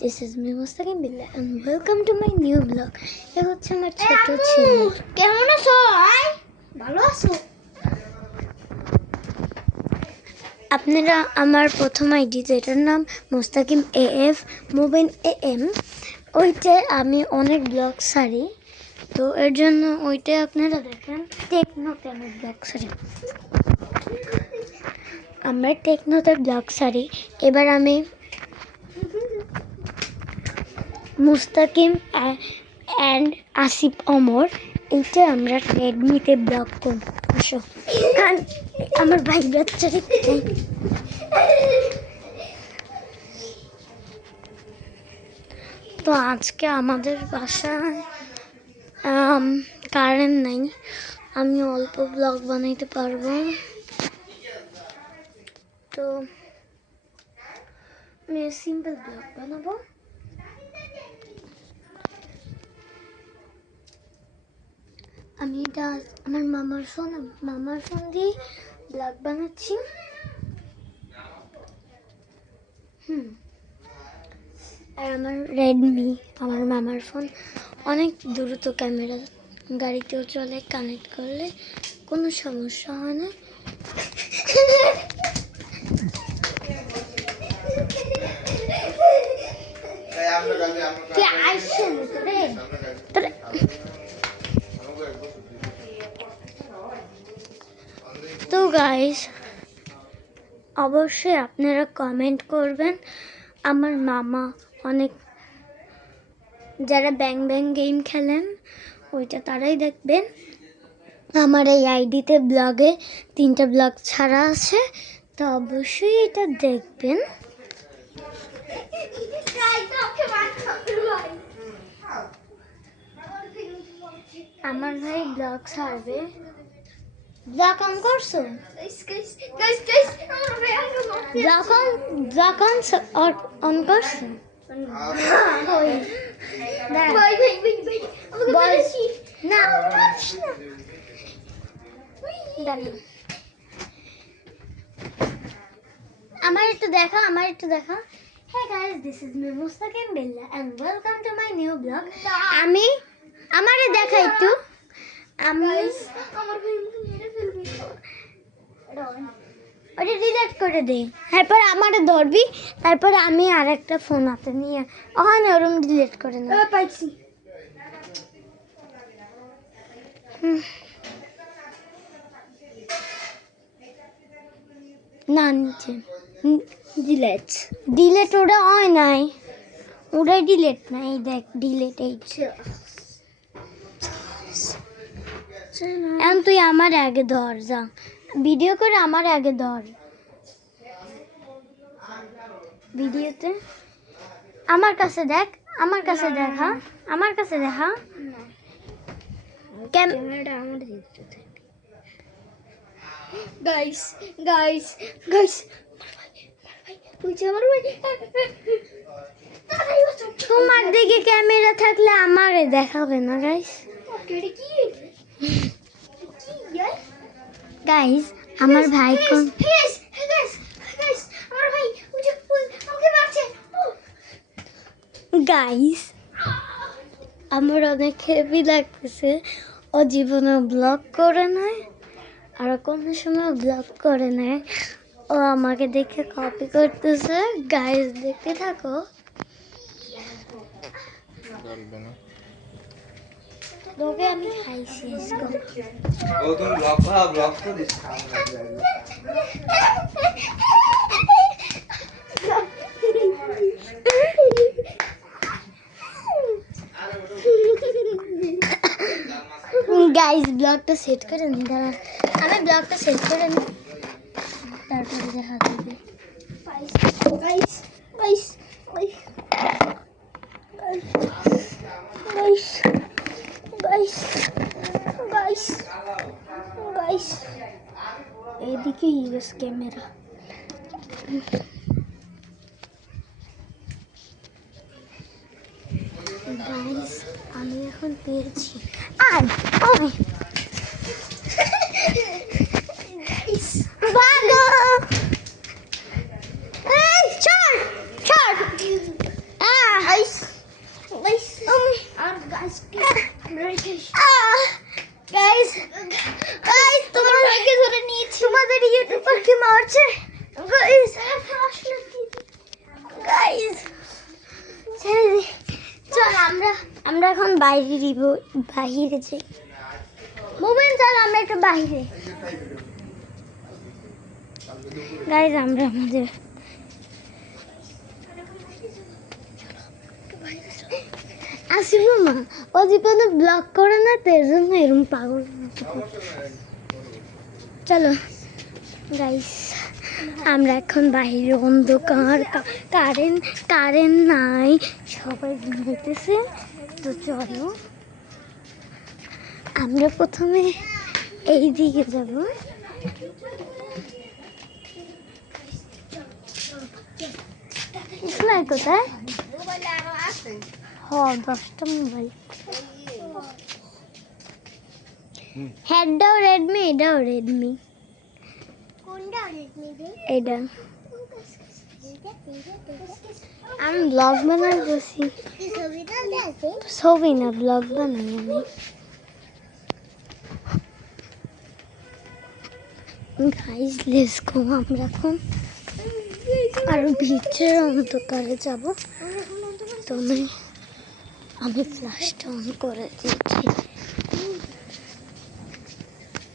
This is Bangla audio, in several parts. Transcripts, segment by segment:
this is me Mustaqim Billah and welcome to my new vlog. এ হচ্ছে আমার ছোট ছেলে। কেমন আছো? ভালো আছো? আপনারা আমার প্রথম আইডি যেটার নাম মুস্তাকিম AF মুবিন AM, ওইটায় আমি অনেক ব্লগ ছাড়ি, তো এর জন্য ওইটাই আপনারা দেখেন টেকনোতে আমি ব্লগ ছাড়ি। আমরা টেকনোতে ব্লগ ছাড়ি। এবার আমি মুস্তাকিম অ্যান্ড আসিফ ওমর, এইটা আমরা রেডমিতে ব্লগ করব। আসো, আমার ভাই বাচ্চারে তো আজকে আমাদের বাসায় কারেন্ট নাই, আমি অল্প ব্লগ বানাইতে পারবো। তো আমি সিম্পল ব্লগ বানাবো। আমি এটা আমার মামার ফোন দিয়ে ব্লগ বানাচ্ছি। আর আমার রেডমি, আমার মামার ফোন, অনেক দ্রুত ক্যামেরা, গাড়িতেও চলে, কানেক্ট করলে কোনো সমস্যা হয় না। তো গাইস, অবশ্যই আপনারা কমেন্ট করবেন। আমার মামা অনেক, যারা ব্যাং ব্যাং গেম খেলেন ওইটা তারাই দেখবেন। আমার এই আইডিতে ব্লগে 3টা ব্লগ ছাড়া আছে, তো অবশ্যই এটা দেখবেন। আমার ভাই ব্লগ ছাড়বে। ব্লগ অন করছো? ব্লগ অন করছো? আমার একটু দেখা। Hey guys, this is me Mustaqim Billah and welcome to my new vlog. আমারে দেখা একটু। ওটা ডিলিট করে দে, তারপর আমারে ধরবি, তারপর আমি আর একটা ফোন হাতে নিয়ে ওখানে ওরম ডিলিট করে না পাইছি। না নিচে ডিলেট ওটা হয় নাই, ওটাই ডিলেট নাই। দেখ ডিলেট এই। এখন তুই আমার আগে ধর, যা ভিডিও করে আমার আগে ধর। ভিডিওতে আমার কাছে দেখ, আমার কাছে দেখা, আমার কাছে দেখা। ক্যামেরাটা আমার দিতে দে। গাইস তোমার দিকে ক্যামেরা থাকলে আমারে দেখাবে না গাইস। গাইস আমার ভাই কোন গাইস, আমার অনেক হেভি লাগতেছে। ও জীবনে ব্লগ করে নাই, আর কোনো সময় ব্লগ করে নাই। ও আমাকে দেখে কপি করতেছে। গাইস দেখতে থাকো। তোকে আমি খাইছি। ও তুমি ব্লগ তো দিস। গাইস ব্লগটা সেট করে নি, দাঁড়া আমি ব্লগটা সেট করে নি, তারপরে দেখা যাবে। গাইস এদিকে ইউএস ক্যামেরা। গাইস আমি এখন পেয়েছি। ভাগো, এই ছাড় ছাড়। আমরা এখন বাইরে দিব, বাহিরে যাই। মুভমেন্ট চল আমরা একটু বাইরে। গাইজ আমরা আমাদের আসিব মা ও জীবনে ব্লগ করে না তো এর জন্য এরকম পাগল চলো গাইস আমরা এখন বাইরে অন্ধকার কারেন্ট নাই সবাই ঘুমাইতেছে তো চলো আমরা প্রথমে এই দিকে যাব ইসলাই কোথায় হ 10টা মোবাইল হেডটাও রেডমি এটাও রেডমি কোনটা রেডমি রে? এটা আমি ব্লগ বানাইতেছি কি ছবিটা দেখে? ছবি না ব্লগ বানাই আমি গাইস লেটস গো আমরা এখন আরো ভিতরের অন্ধকারে যাব তো আমি ফ্ল্যাশটা অন করে দিয়েছি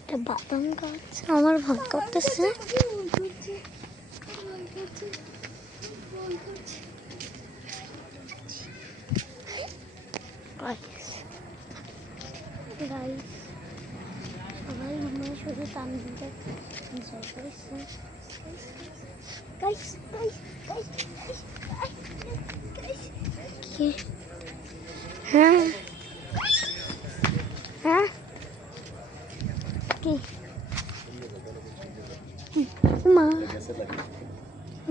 এটা বাদাম গাছ আমার ভয় করতেছে গাইস সবাই ঘুমায় শুধু তামিলটা এনজয় করেছে গাইস কি হ্যাঁ হ্যাঁ কি মা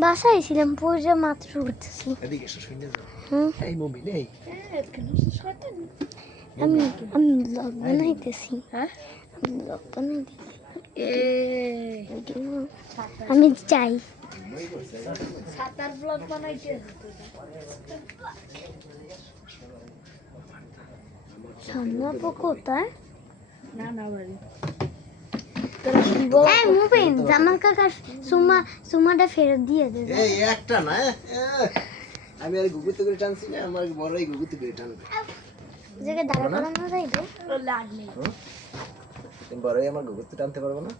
বাসায় ছিলাম পূজা মাত্র উঠতেছি এদিকে এসো শুনে যাও হুম এই মুভি নেই আমি ব্লগ বানাইতেছি হ্যাঁ ব্লগ বানাইতেছি আমি চাই সাতার ব্লগ বানাইতে সামলাবো কোথায় না না বলি এই মুভিন জামাল কাকার সুমাটা ফেরত দিয়ে দে এই একটা না আমি আর গুগুতে করে টানছি না আমার বড়ই গুগুতে করে টানবে জায়গা দাঁড়া করানো যাইবে লাগবে তুমি বড়ই আমার গুগুতে টানতে পারবো না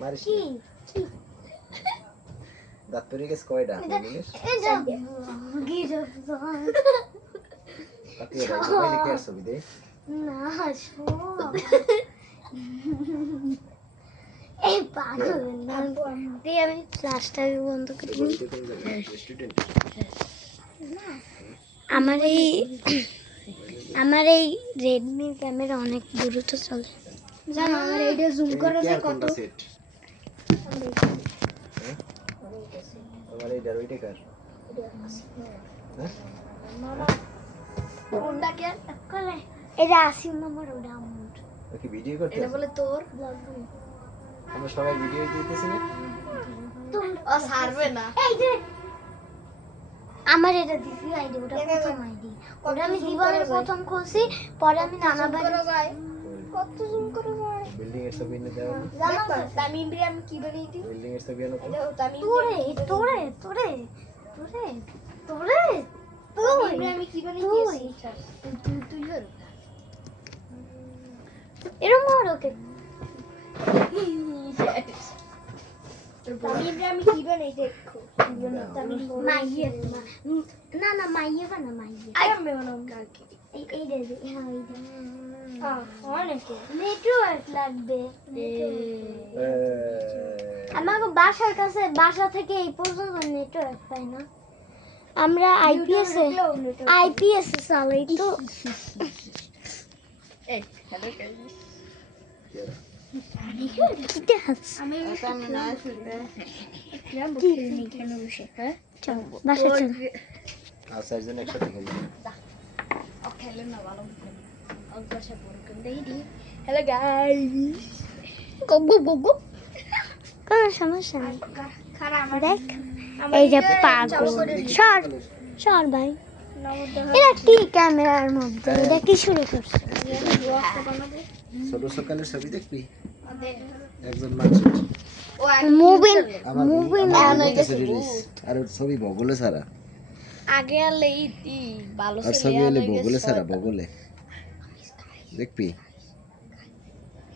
মারিস কি দাঁত পেরে গেছে কয়টা বুঝলিস এটা গিরো বাকি মোবাইলে কি আর ছবি দে না শো এই পাগল না দিয়ে আমি ফ্ল্যাশটাকে বন্ধ করে দিই স্টুডেন্ট আমার এই রেডমি ক্যামেরা অনেক দ্রুত চলে জানো আমার এইটা জুম করে দে কত সেট তোমার এই ডারোইটে কার হ্যাঁ কোনটা কে কলে এটা আসিম নম্বর ওটা আমার ওকে ভিডিও করতে এটা বলে তোর আমরা সবাই ভিডিও দিতেছি না ও ছাড়বে না এই যে আমার এটা দিছি আইডি ওটা প্রথম আইডি ওটা আমি জীবনে প্রথম খুলছি পরে আমি নানা বাড়ি যায় কত জুম করে যায় বিল্ডিং এর ছবি এনে দাও জানো তামিম রে আমি কি বানাইছি বিল্ডিং এর ছবি এনে তো এটা তামিম তোরে তুই আমি কি বানাইছি তুই হর এরকম আর ওকে তামিম রে আমি কি বানাই দেখো তামিম মাইয়ে না মাইয়ে বানা মাইয়ে আমি বানাম কালকে এই দে হ্যাঁ এই দে অনেকে নেটওয়ার্ক লাগবে আমাকে বাসা থেকে এই পর্যন্ত নেটওয়ার্ক পাই না আমরা আইপিএস চালাই তো হ্যালো গাইস আমি না শুনতে খেলনি কেন বসে হ্যাঁ চল বাসা চল আর চারজন একসাথে খেলি খেলে না ভালো অভ্যাসে পড়ে দেই হ্যালো গাইস গগু কোন সমস্যা নেই খারা আমার দেখ এই যে পাগল সর ভাই এটা কি ক্যামেরার মধ্যে এটা কি শুরু করছে ছোট সকালের ছবি দেখবি একজন মানুষ মুভিন আমার মুভিন রিলিজ আর ওর ছবি বগলে ছাড়া আগে আলে ই ভালো আর ছেলে ছবি এলে আলে বগলে সারা গেছে বগলে দেখবি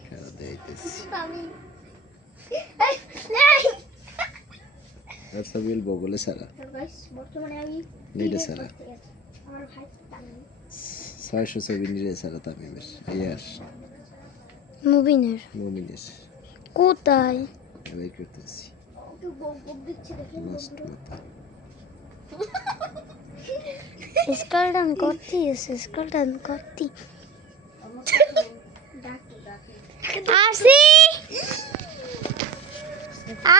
খেলা দেখাইতেছি আর ছবি এলে বগলে সারা বর্তমানে আমি নিরে সারা আমার ভাই তামিম 600 ছবি নিরে সারা তামিমের ইয়ার মুবিনের মুমিনের কোথায় এবার করতেছি নষ্ট মাথা স্কালডান করতি স্কালডান করতি আসি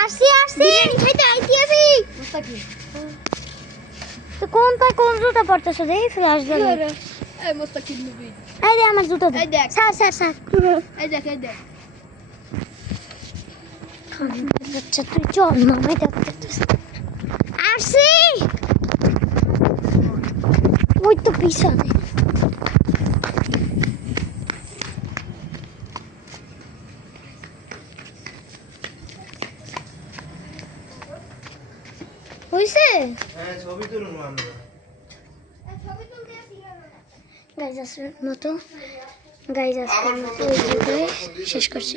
আসি আসি এটা আইতি আসি মুস্তাকি তো কোন জুতা পড়তেছ রে ফ্লাশ দিলে এই মুস্তাকি মুভি এই দে আমার জুতা দে এই দেখ। স্যার এই দেখ আচ্ছা তুই চল মামাই ডাকতে আসি ওই তো পিছনে হইছে হ্যাঁ ছবি তুলবো আমরা গাইজ আসর মতো গাইজ আসর মতো এই জায়গায় শেষ করছি